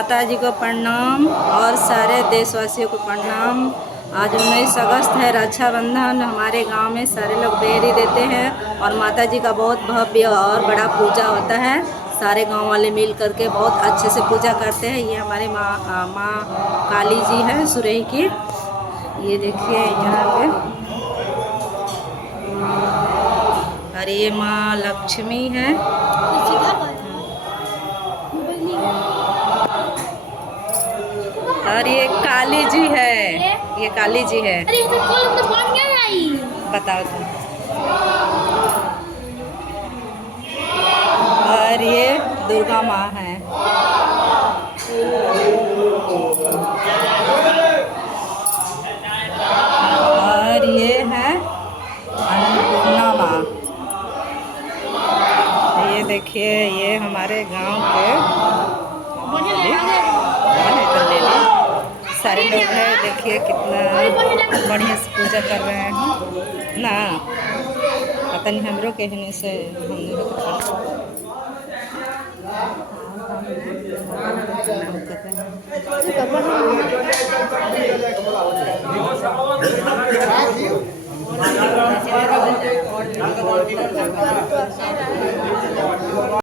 माता जी को प्रणाम और सारे देशवासियों को प्रणाम। आज 19 अगस्त है, रक्षाबंधन। हमारे गांव में सारे लोग बेरी देते हैं और माता जी का बहुत भव्य और बड़ा पूजा होता है। सारे गांव वाले मिल करके बहुत अच्छे से पूजा करते हैं। ये हमारे माँ काली जी है सुरही की। ये देखिए यहाँ पे, और ये माँ लक्ष्मी है। और ये काली जी है, ये काली जी है। बताओ तुम। और ये दुर्गा माँ है। और ये है अन्नपूर्णा माँ। ये देखिए, ये हमारे गांव के सारे लोग हैं। देखिए कितना बढ़िया से पूजा कर रहे हैं ना। पता नहीं हमरो कहने से हम